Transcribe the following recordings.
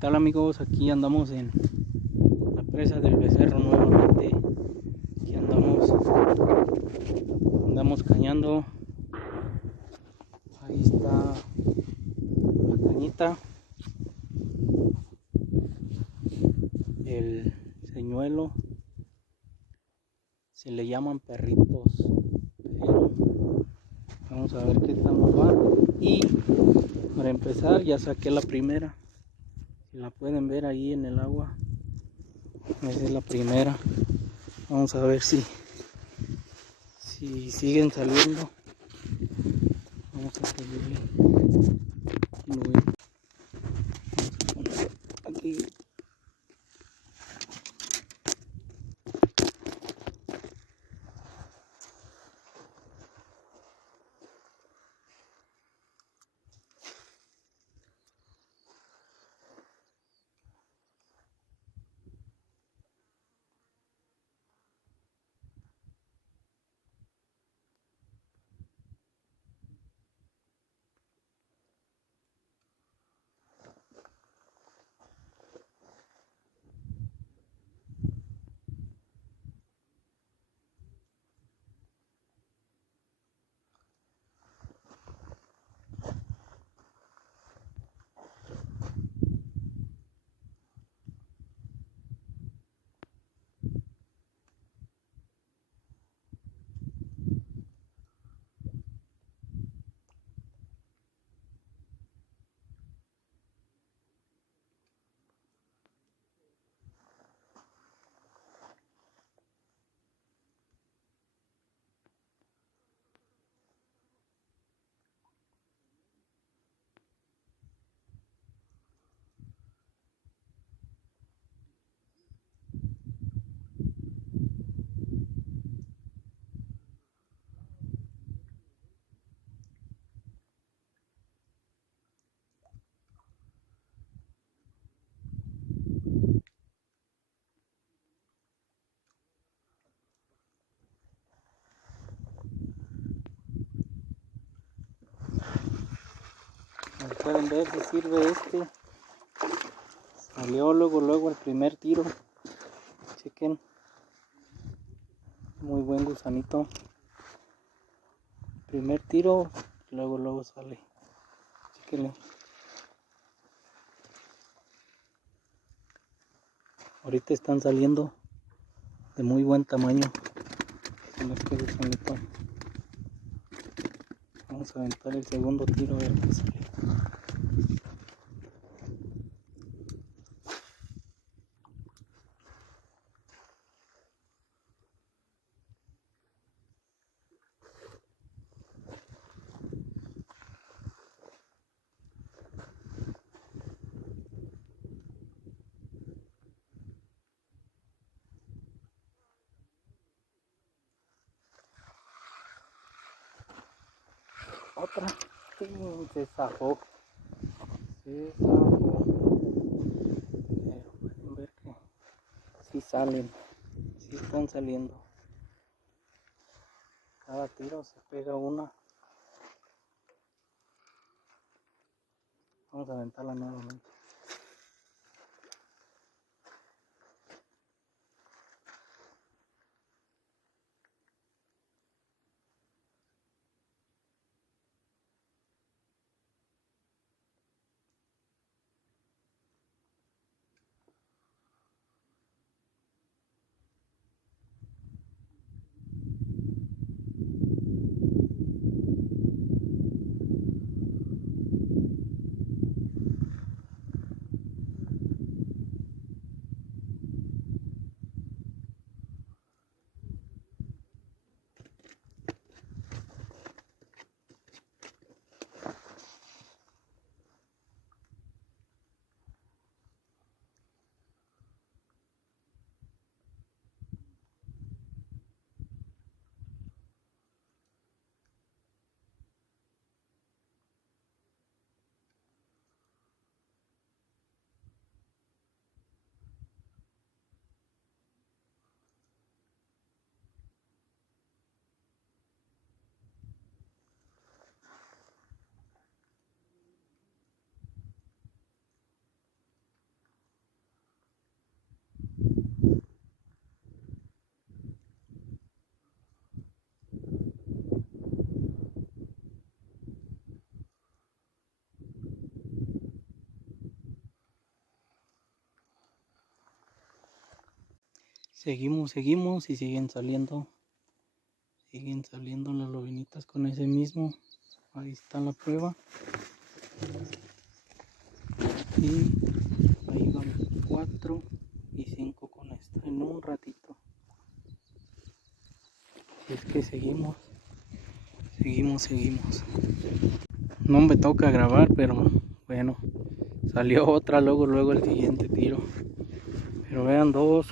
tal amigos? Aquí andamos en la presa del Becerro nuevamente. Aquí andamos cañando. Ahí está la cañita, el señuelo. Se le llaman perritos, pero vamos a ver qué tal nos va. Y para empezar ya saqué la primera. Si la pueden ver ahí en el agua, esa es la primera. Vamos a ver si siguen saliendo. Vamos a seguirle. Aquí. Como pueden ver, se sirve este. Salió luego el primer tiro. Chequen. Muy buen gusanito. Primer tiro, luego sale. Chequenle. Ahorita están saliendo de muy buen tamaño con este gusanito. Vamos a aventar el segundo tiro a ver qué sale. Otra. Se zafó. Pero pueden ver que sí salen. Sí están saliendo. Cada tiro se pega una. Vamos a aventarla nuevamente. Seguimos y siguen saliendo las lobinitas con ese mismo. Ahí está la prueba. Y ahí van 4 y 5 con esta en un ratito. Y es que seguimos. No me toca grabar, pero bueno, salió otra luego el siguiente tiro. Pero vean, 2,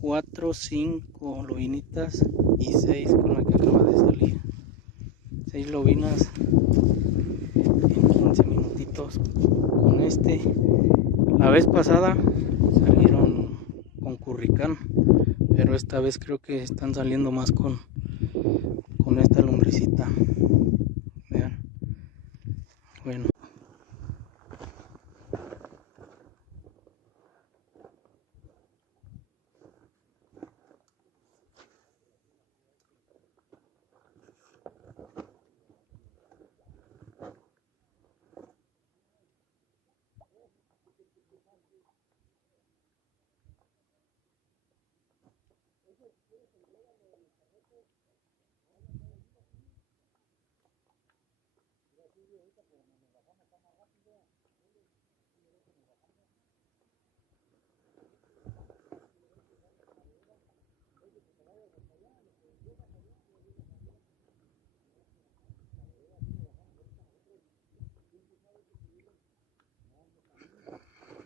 4, 5 lobinitas y 6 con la que acaba de salir. 6 lobinas en 15 minutitos con este. La vez pasada salieron con curricán, pero esta vez creo que están saliendo más con esta lumbricita. Vean. Bueno.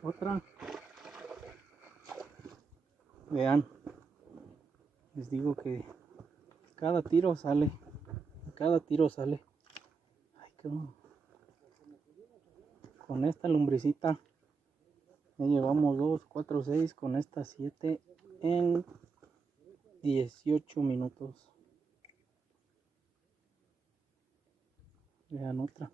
Otra. Vean. Les digo que cada tiro sale. Ay, qué bueno. Con esta lumbricita ya llevamos 2, 4, 6. Con esta 7 en 18 minutos. Vean otra.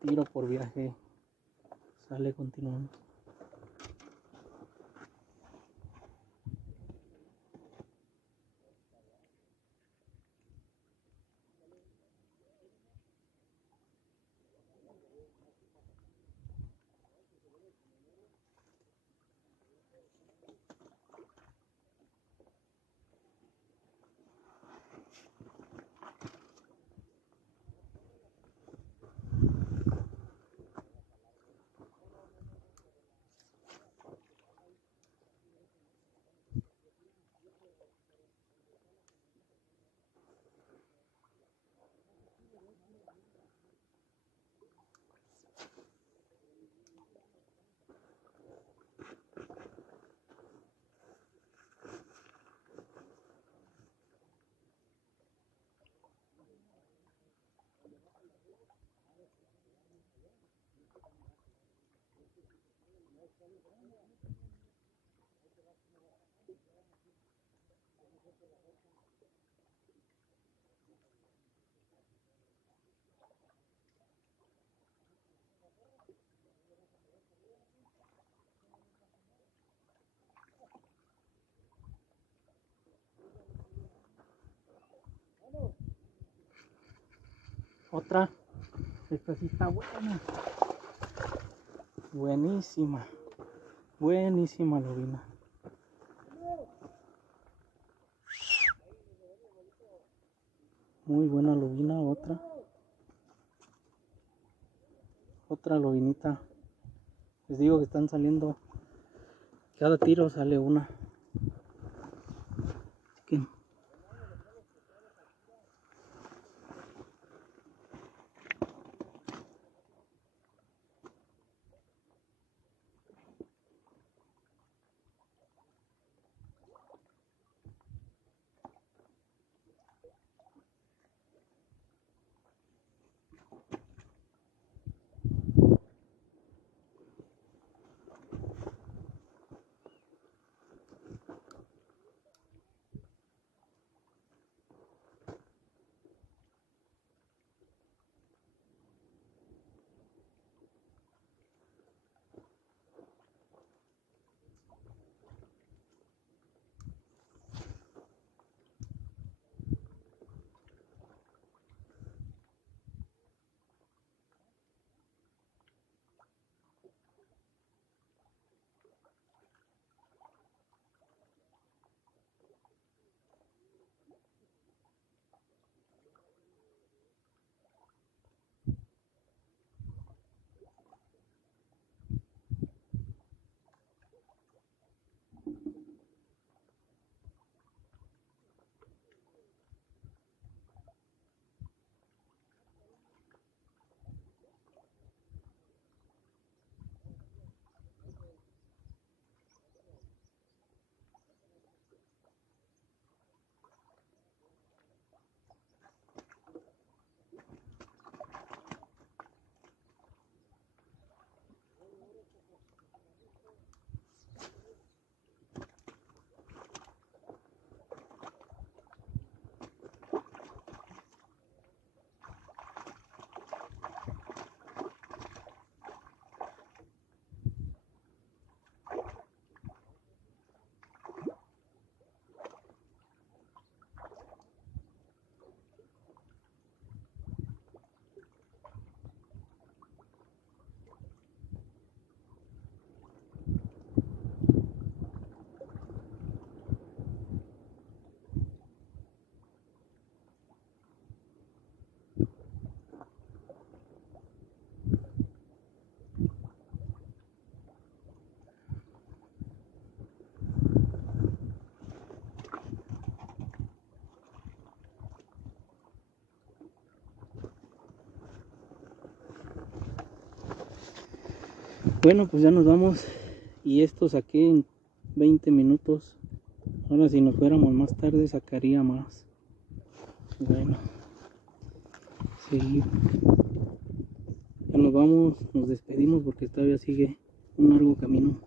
Tiro por viaje. Sale continuando. Otra. Esta sí está buena. Buenísima lobina. Muy buena lobina. Otra lobinita. Les digo que están saliendo. Cada tiro sale una. Así que Bueno, pues ya nos vamos. Y esto saqué en 20 minutos. Ahora si nos fuéramos más tarde sacaría más. Bueno, seguimos. Ya nos vamos, nos despedimos porque todavía sigue un largo camino.